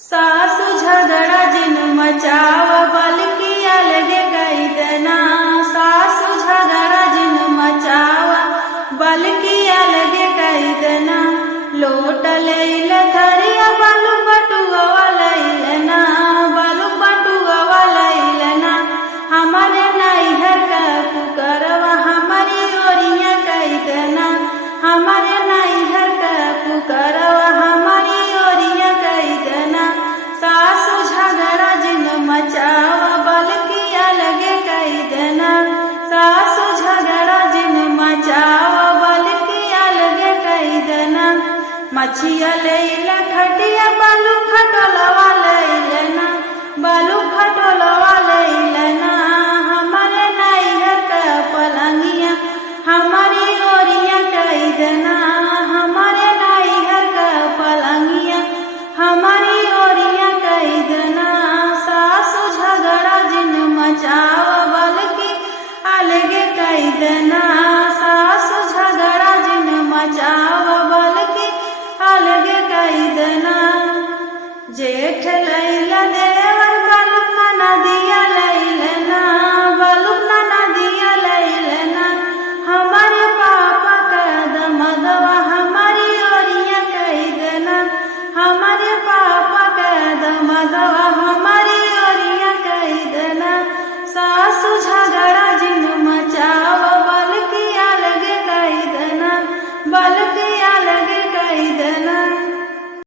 सासु झगड़ा जिन मचाव बल्कि अलगे कई देना। सासु झगड़ा जिन मचाव बल्कि अलगे कई देना। लोट ले